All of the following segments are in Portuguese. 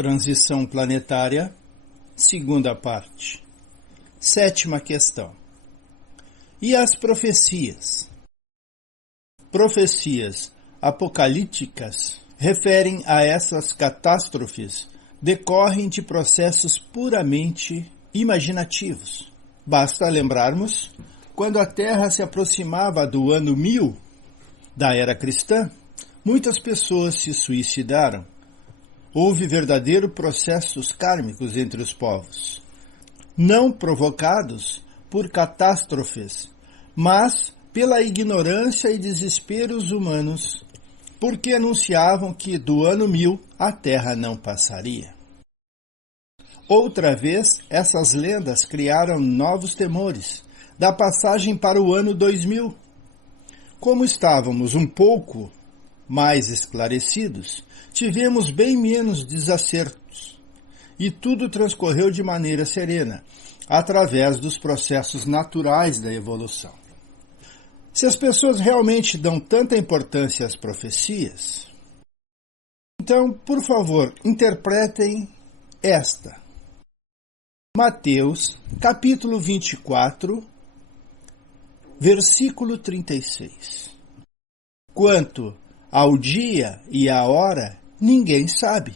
Transição planetária, segunda parte. Sétima questão. E as profecias? Profecias apocalípticas referem a essas catástrofes, decorrem de processos puramente imaginativos. Basta lembrarmos, quando a Terra se aproximava do ano 1000 da era cristã, muitas pessoas se suicidaram. Houve verdadeiros processos kármicos entre os povos, não provocados por catástrofes, mas pela ignorância e desesperos humanos, porque anunciavam que do ano 1000 a Terra não passaria. Outra vez, essas lendas criaram novos temores da passagem para o ano 2000. Como estávamos um pouco mais esclarecidos, tivemos bem menos desacertos e tudo transcorreu de maneira serena, através dos processos naturais da evolução. Se as pessoas realmente dão tanta importância às profecias, então, por favor, interpretem esta. Mateus, capítulo 24, versículo 36. Quanto ao dia e à hora, ninguém sabe,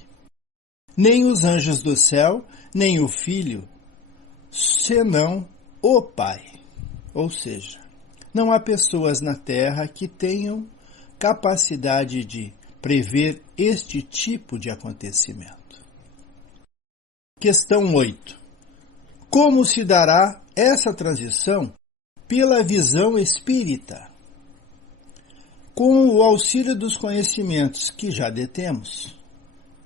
nem os anjos do céu, nem o Filho, senão o Pai. Ou seja, não há pessoas na Terra que tenham capacidade de prever este tipo de acontecimento. Questão 8. Como se dará essa transição pela visão espírita? Com o auxílio dos conhecimentos que já detemos,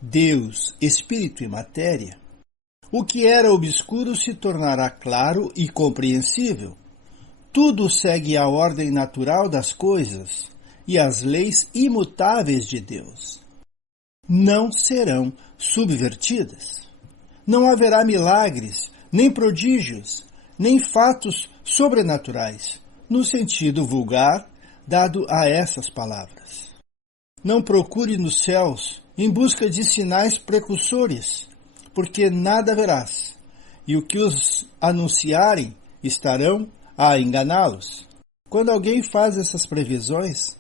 Deus, Espírito e Matéria, o que era obscuro se tornará claro e compreensível. Tudo segue a ordem natural das coisas e as leis imutáveis de Deus. Não serão subvertidas. Não haverá milagres, nem prodígios, nem fatos sobrenaturais, no sentido vulgar dado a essas palavras. Não procure nos céus em busca de sinais precursores, porque nada verás, e o que os anunciarem estarão a enganá-los. Quando alguém faz essas previsões,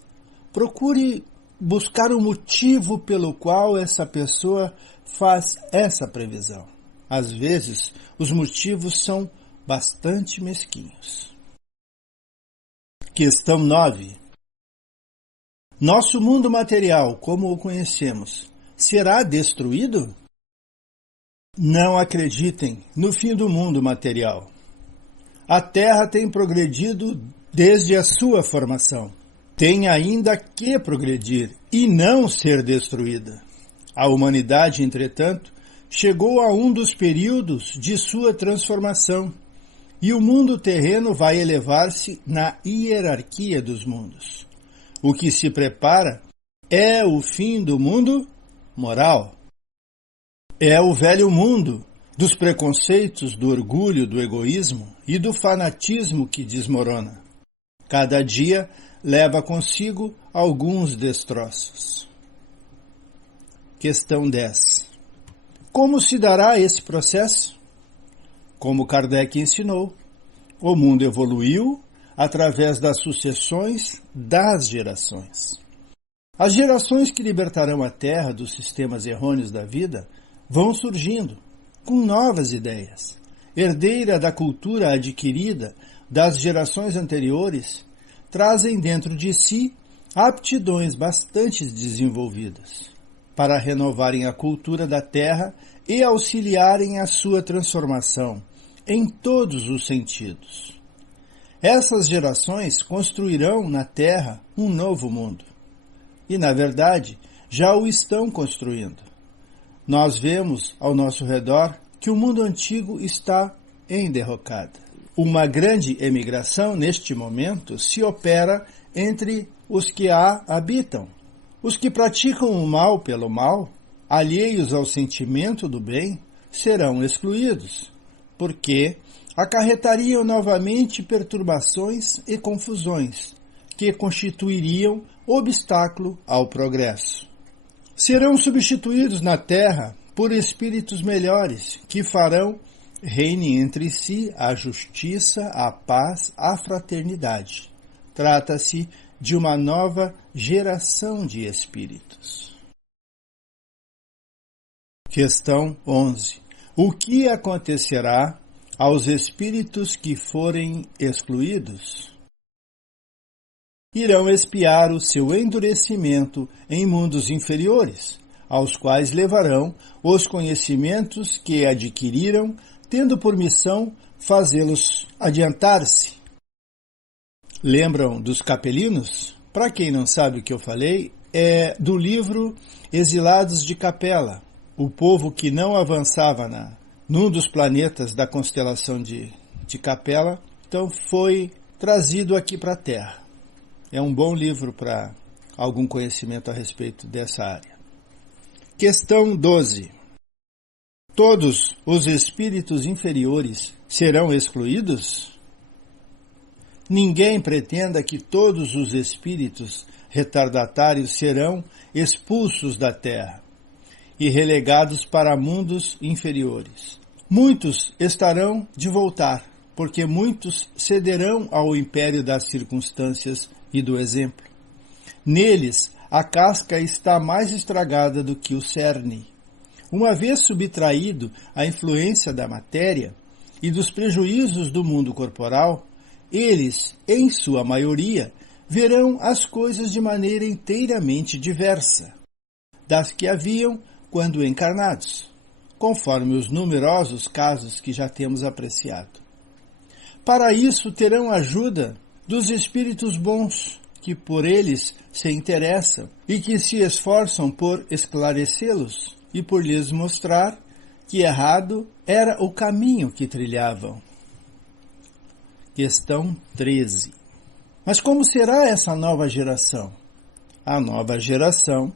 procure buscar o motivo pelo qual essa pessoa faz essa previsão. Às vezes, os motivos são bastante mesquinhos. Questão 9. Nosso mundo material, como o conhecemos, será destruído? Não acreditem no fim do mundo material. A Terra tem progredido desde a sua formação. Tem ainda que progredir e não ser destruída. A humanidade, entretanto, chegou a um dos períodos de sua transformação, e o mundo terreno vai elevar-se na hierarquia dos mundos. O que se prepara é o fim do mundo moral. É o velho mundo dos preconceitos, do orgulho, do egoísmo e do fanatismo que desmorona. Cada dia leva consigo alguns destroços. Questão 10. Como se dará esse processo? Como Kardec ensinou, o mundo evoluiu através das sucessões das gerações. As gerações que libertarão a Terra dos sistemas errôneos da vida vão surgindo com novas ideias. Herdeira da cultura adquirida das gerações anteriores, trazem dentro de si aptidões bastante desenvolvidas para renovarem a cultura da Terra e auxiliarem a sua transformação em todos os sentidos. Essas gerações construirão na Terra um novo mundo. E, na verdade, já o estão construindo. Nós vemos ao nosso redor que o mundo antigo está em derrocada. Uma grande emigração, neste momento, se opera entre os que a habitam. Os que praticam o mal pelo mal, alheios ao sentimento do bem, serão excluídos, porque acarretariam novamente perturbações e confusões, que constituiriam obstáculo ao progresso. Serão substituídos na Terra por espíritos melhores, que farão reine entre si a justiça, a paz, a fraternidade. Trata-se de uma nova geração de espíritos. Questão 11. O que acontecerá aos espíritos que forem excluídos? Irão expiar o seu endurecimento em mundos inferiores, aos quais levarão os conhecimentos que adquiriram, tendo por missão fazê-los adiantar-se. Lembram dos capelinos? Para quem não sabe o que eu falei, é do livro Exilados de Capela, o povo que não avançava num dos planetas da constelação de Capela, então foi trazido aqui para a Terra. É um bom livro para algum conhecimento a respeito dessa área. Questão 12. Todos os espíritos inferiores serão excluídos? Ninguém pretenda que todos os espíritos retardatários serão expulsos da Terra e relegados para mundos inferiores. Muitos estarão de voltar, porque muitos cederão ao império das circunstâncias e do exemplo. Neles, a casca está mais estragada do que o cerne. Uma vez subtraído à influência da matéria e dos prejuízos do mundo corporal, eles, em sua maioria, verão as coisas de maneira inteiramente diversa das que haviam quando encarnados, conforme os numerosos casos que já temos apreciado. Para isso terão ajuda dos espíritos bons, que por eles se interessam e que se esforçam por esclarecê-los e por lhes mostrar que errado era o caminho que trilhavam. Questão 13. Mas como será essa nova geração? A nova geração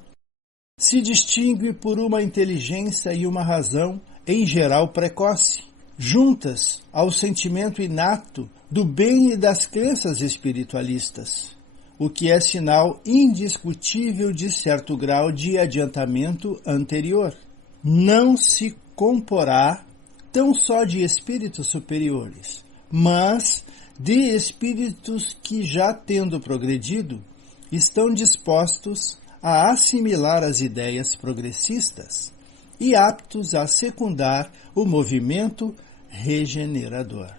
se distingue por uma inteligência e uma razão, em geral, precoce, juntas ao sentimento inato do bem e das crenças espiritualistas, o que é sinal indiscutível de certo grau de adiantamento anterior. Não se comporá tão só de espíritos superiores, mas de espíritos que, já tendo progredido, estão dispostos a assimilar as ideias progressistas e aptos a secundar o movimento regenerador.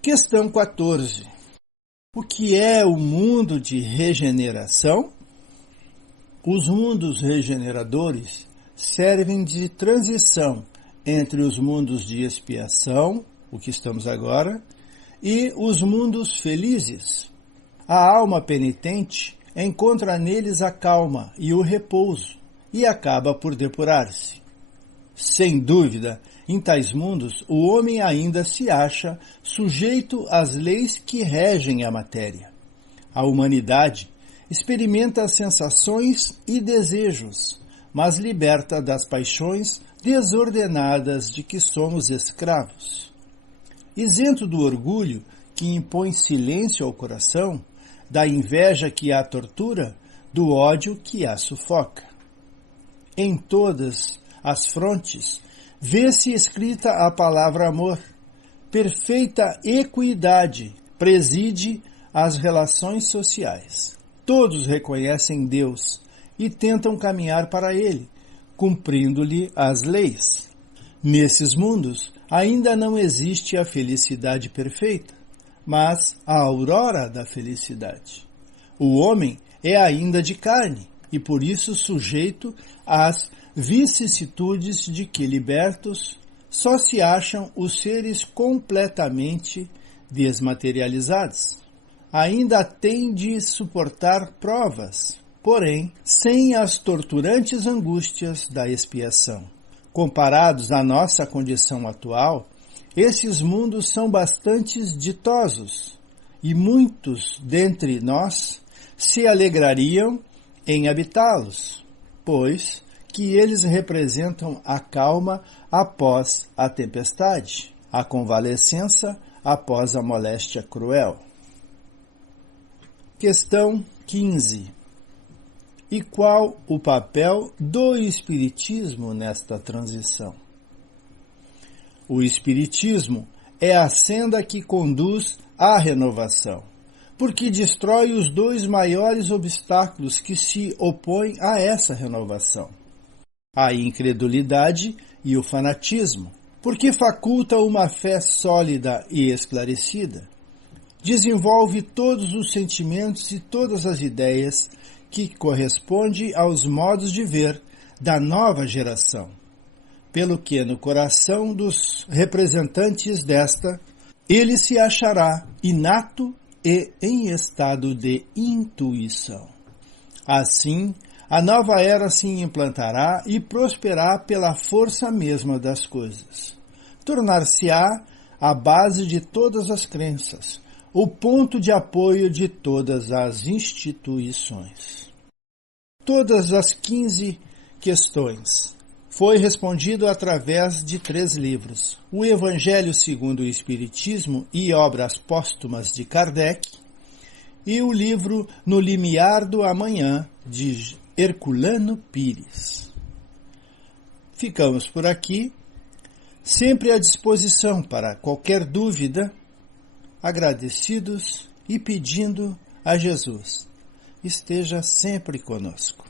Questão 14. O que é o mundo de regeneração? Os mundos regeneradores servem de transição entre os mundos de expiação, o que estamos agora, e os mundos felizes. A alma penitente encontra neles a calma e o repouso e acaba por depurar-se. Sem dúvida, em tais mundos, o homem ainda se acha sujeito às leis que regem a matéria. A humanidade experimenta sensações e desejos, mas liberta das paixões desordenadas de que somos escravos. Isento do orgulho que impõe silêncio ao coração, da inveja que a tortura, do ódio que a sufoca. Em todas as frontes, vê-se escrita a palavra amor. Perfeita equidade preside as relações sociais. Todos reconhecem Deus e tentam caminhar para Ele, cumprindo-lhe as leis. Nesses mundos, ainda não existe a felicidade perfeita, mas a aurora da felicidade. O homem é ainda de carne e por isso sujeito às vicissitudes de que, libertos, só se acham os seres completamente desmaterializados. Ainda tem de suportar provas, porém, sem as torturantes angústias da expiação. Comparados à nossa condição atual, esses mundos são bastante ditosos, e muitos dentre nós se alegrariam em habitá-los, pois que eles representam a calma após a tempestade, a convalescença após a moléstia cruel. Questão 15. E qual o papel do Espiritismo nesta transição? O Espiritismo é a senda que conduz à renovação, porque destrói os dois maiores obstáculos que se opõem a essa renovação: a incredulidade e o fanatismo, porque faculta uma fé sólida e esclarecida, desenvolve todos os sentimentos e todas as ideias que corresponde aos modos de ver da nova geração, pelo que no coração dos representantes desta, ele se achará inato e em estado de intuição. Assim, a nova era se implantará e prosperará pela força mesma das coisas. Tornar-se-á a base de todas as crenças, o ponto de apoio de todas as instituições. Todas as 15 questões foi respondido através de 3 livros: o Evangelho segundo o Espiritismo e Obras Póstumas de Kardec, e o livro No Limiar do Amanhã, de Herculano Pires. Ficamos por aqui, sempre à disposição para qualquer dúvida, agradecidos e pedindo a Jesus: esteja sempre conosco.